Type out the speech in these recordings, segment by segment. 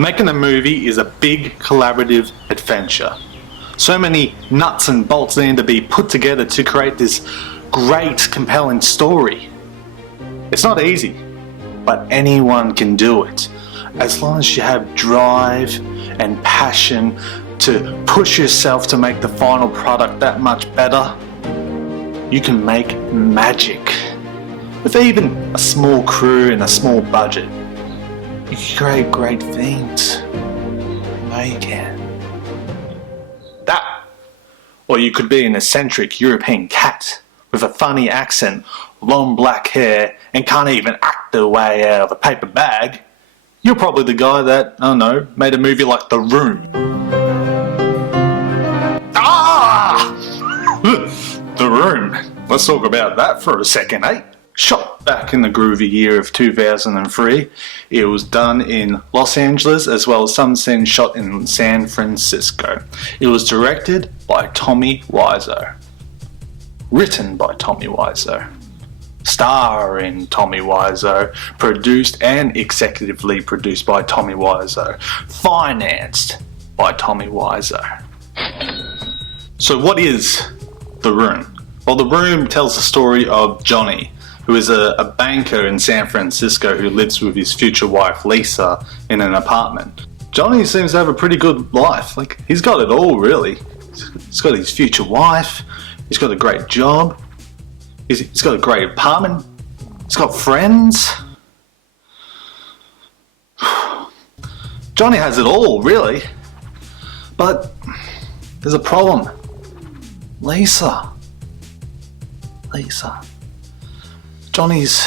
Making a movie is a big collaborative adventure. So many nuts and bolts need to be put together to create this great, compelling story. It's not easy, but anyone can do it. As long as you have drive and passion to push yourself to make the final product that much better, you can make magic. With even a small crew and a small budget, you can create great things. I know you can. That, or you could be an eccentric European cat with a funny accent, long black hair, and can't even act their way out of a paper bag. You're probably the guy that, I don't know, made a movie like The Room. Ah! The Room. Let's talk about that for a second, eh? Shot back in the groovy year of 2003, it was done in Los Angeles as well as some scenes shot in San Francisco. It was directed by Tommy Wiseau. Written by Tommy Wiseau. Starring Tommy Wiseau. Produced and executively produced by Tommy Wiseau. Financed by Tommy Wiseau. So what is The Room? Well, The Room tells the story of Johnny, who is a banker in San Francisco who lives with his future wife Lisa in an apartment. Johnny seems to have a pretty good life. Like, he's got it all, really. He's got his future wife, he's got a great job, he's got a great apartment, he's got friends. Johnny has it all, really. But there's a problem. Lisa. Johnny's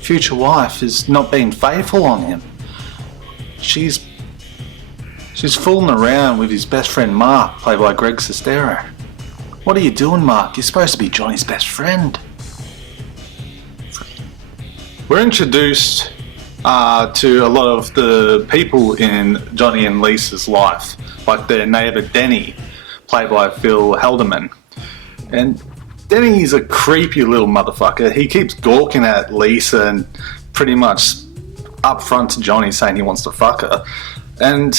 future wife is not being faithful on him. She's fooling around with his best friend Mark, played by Greg Sestero. What are you doing, Mark? You're supposed to be Johnny's best friend. We're introduced to a lot of the people in Johnny and Lisa's life, like their neighbour Denny, played by Phil Helderman. And Denny's a creepy little motherfucker. He keeps gawking at Lisa and pretty much up front to Johnny saying he wants to fuck her. And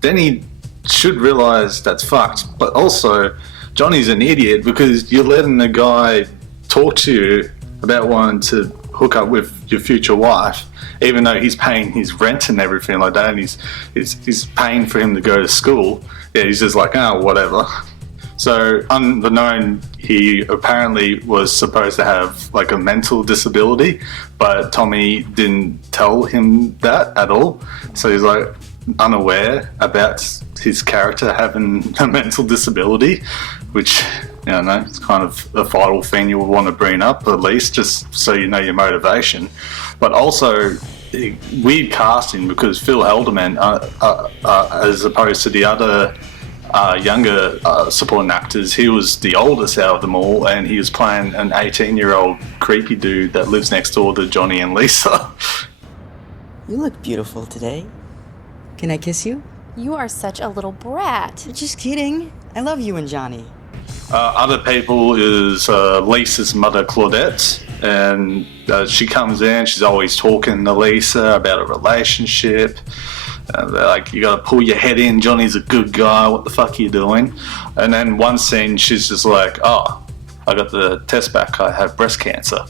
Denny should realise that's fucked. But also, Johnny's an idiot because you're letting the guy talk to you about wanting to hook up with your future wife, even though he's paying his rent and everything like that, and he's paying for him to go to school. Yeah, he's just like, oh, whatever. So, unbeknown, he apparently was supposed to have like a mental disability, but Tommy didn't tell him that at all. So he's like unaware about his character having a mental disability, which, you know, it's kind of a vital thing you would want to bring up, at least, just so you know your motivation. But also, weird casting because Phil Helderman, as opposed to the other younger supporting actors, he was the oldest out of them all, and he was playing an 18-year-old creepy dude that lives next door to Johnny and Lisa. You look beautiful today. Can I kiss you? You are such a little brat. Just kidding. I love you and Johnny. Other people is Lisa's mother, Claudette, and she comes in, she's always talking to Lisa about a relationship. They're like, you gotta pull your head in, Johnny's a good guy, what the fuck are you doing? And then one scene, she's just like, oh, I got the test back, I have breast cancer.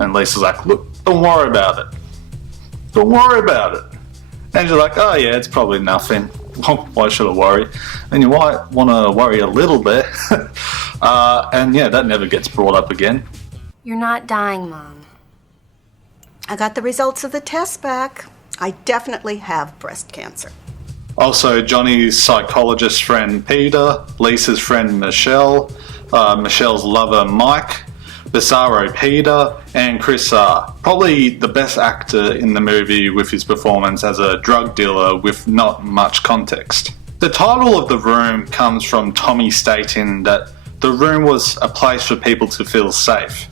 And Lisa's like, look, don't worry about it. Don't worry about it. And she's like, oh yeah, it's probably nothing. Why should I worry? And you might want to worry a little bit. And yeah, that never gets brought up again. You're not dying, Mom. I got the results of the test back. I definitely have breast cancer. Also, Johnny's psychologist friend Peter, Lisa's friend Michelle, Michelle's lover Mike, Bizarro Peter, and Chris R. Probably the best actor in the movie with his performance as a drug dealer with not much context. The title of The Room comes from Tommy stating that the room was a place for people to feel safe.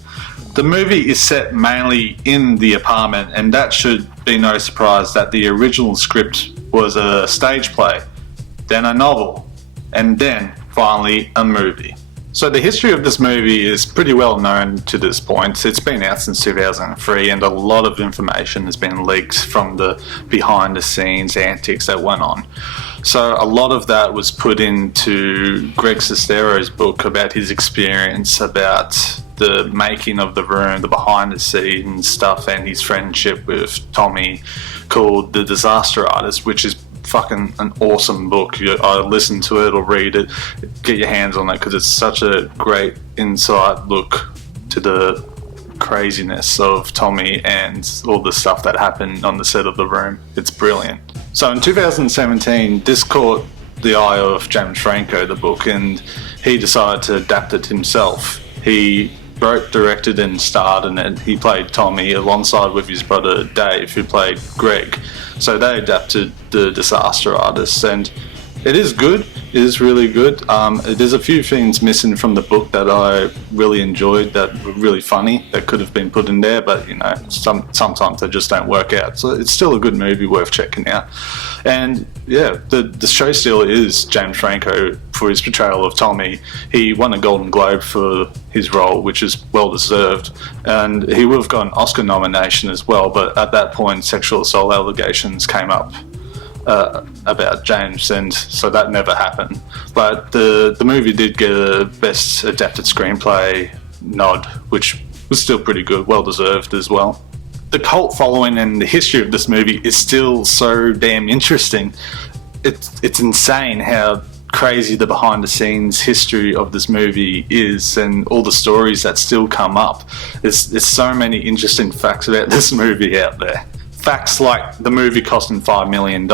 The movie is set mainly in the apartment, and that should be no surprise that the original script was a stage play, then a novel, and then finally a movie. So the history of this movie is pretty well known to this point. It's been out since 2003 and a lot of information has been leaked from the behind the scenes antics that went on. So a lot of that was put into Greg Sestero's book about his experience, about the making of The Room, the behind the scenes stuff, and his friendship with Tommy, called The Disaster Artist, which is fucking an awesome book. I listen to it or read it, get your hands on it, because it's such a great insight look to the craziness of Tommy and all the stuff that happened on the set of The Room. It's brilliant. So in 2017, this caught the eye of James Franco, the book, and he decided to adapt it himself. He wrote, directed and starred in it. He played Tommy alongside with his brother Dave, who played Greg. So they adapted The Disaster Artist, and it is good. It is really good. There's a few things missing from the book that I really enjoyed, that were really funny, that could have been put in there, but you know, sometimes they just don't work out. So it's still a good movie worth checking out. And yeah, the show still is James Franco for his portrayal of Tommy. He won a Golden Globe for his role, which is well deserved, and he would have got an Oscar nomination as well, but at that point sexual assault allegations came up about James, and so that never happened. But the movie did get a Best Adapted Screenplay nod, which was still pretty good, well deserved as well. The cult following and the history of this movie is still so damn interesting. It's insane how crazy the behind the scenes history of this movie is, and all the stories that still come up. There's so many interesting facts about this movie out there. Facts like the movie costing $5 million.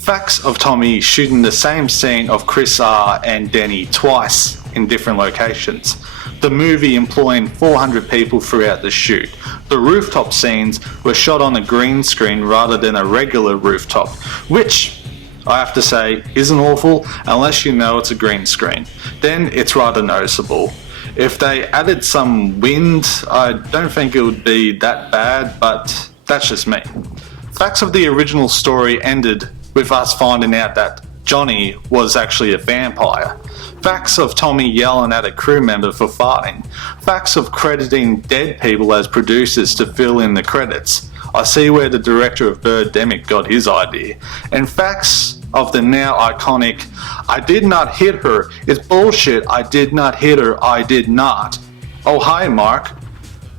Facts of Tommy shooting the same scene of Chris R and Denny twice in different locations. The movie employing 400 people throughout the shoot. The rooftop scenes were shot on a green screen rather than a regular rooftop, which I have to say isn't awful unless you know it's a green screen. Then it's rather noticeable. If they added some wind, I don't think it would be that bad, but that's just me. Facts of the original story ended with us finding out that Johnny was actually a vampire. Facts of Tommy yelling at a crew member for farting. Facts of crediting dead people as producers to fill in the credits. I see where the director of Birdemic got his idea. And facts of the now iconic "I did not hit her, it's bullshit, I did not hit her, I did not. Oh hi Mark."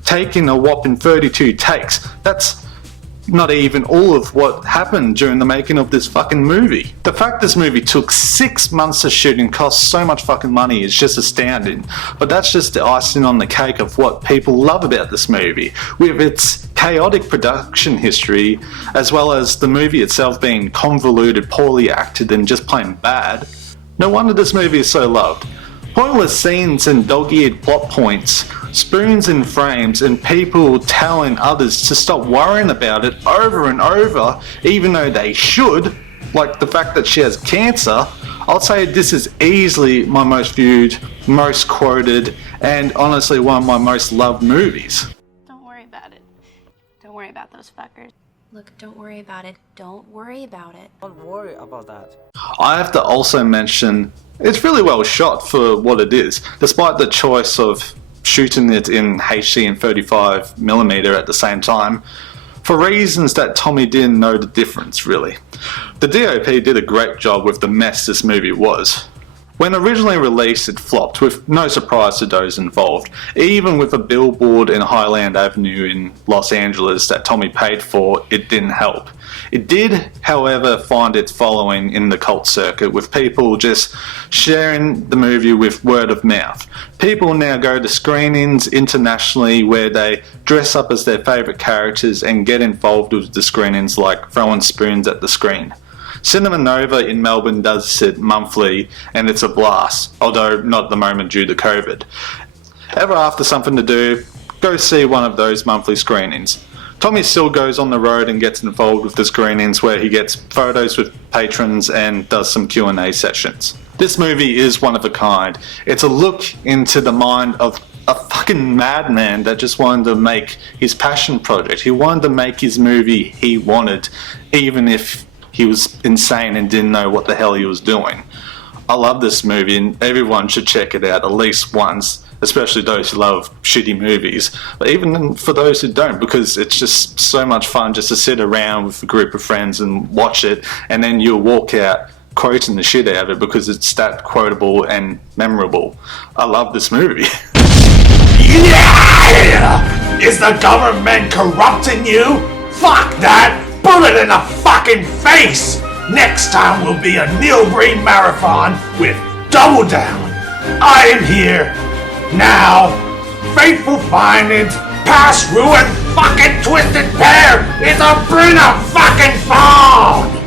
Taking a whopping 32 takes. That's not even all of what happened during the making of this fucking movie. The fact this movie took 6 months to shoot and cost so much fucking money is just astounding. But that's just the icing on the cake of what people love about this movie, with its chaotic production history, as well as the movie itself being convoluted, poorly acted and just plain bad. No wonder this movie is so loved. Pointless scenes and dog-eared plot points, spoons in frames, and people telling others to stop worrying about it over and over, even though they should, like the fact that she has cancer. I'll say this is easily my most viewed, most quoted, and honestly one of my most loved movies. Don't worry about it. Don't worry about those fuckers. Look, don't worry about it. Don't worry about it. Don't worry about that. I have to also mention, it's really well shot for what it is, despite the choice of shooting it in HD and 35mm at the same time, for reasons that Tommy didn't know the difference really. The DOP did a great job with the mess this movie was. When originally released, it flopped, with no surprise to those involved. Even with a billboard in Highland Avenue in Los Angeles that Tommy paid for, it didn't help. It did, however, find its following in the cult circuit, with people just sharing the movie with word of mouth. People now go to screenings internationally where they dress up as their favourite characters and get involved with the screenings, like throwing spoons at the screen. Cinema Nova in Melbourne does it monthly and it's a blast, although not at the moment due to COVID. Ever after something to do, go see one of those monthly screenings. Tommy still goes on the road and gets involved with the screenings where he gets photos with patrons and does some Q&A sessions. This movie is one of a kind. It's a look into the mind of a fucking madman that just wanted to make his passion project. He wanted to make his movie he wanted, even if he was insane and didn't know what the hell he was doing. I love this movie, and everyone should check it out at least once, especially those who love shitty movies, but even for those who don't, because it's just so much fun just to sit around with a group of friends and watch it, and then you'll walk out quoting the shit out of it because it's that quotable and memorable. I love this movie. Yeah! Is the government corrupting you? Fuck that! Bullet in the fucking face! Next time will be a Nilbreen marathon with Double Down. I am here. Now, Fateful Findings, Past Ruin, fucking Twisted Pair is a Brinner fucking phone!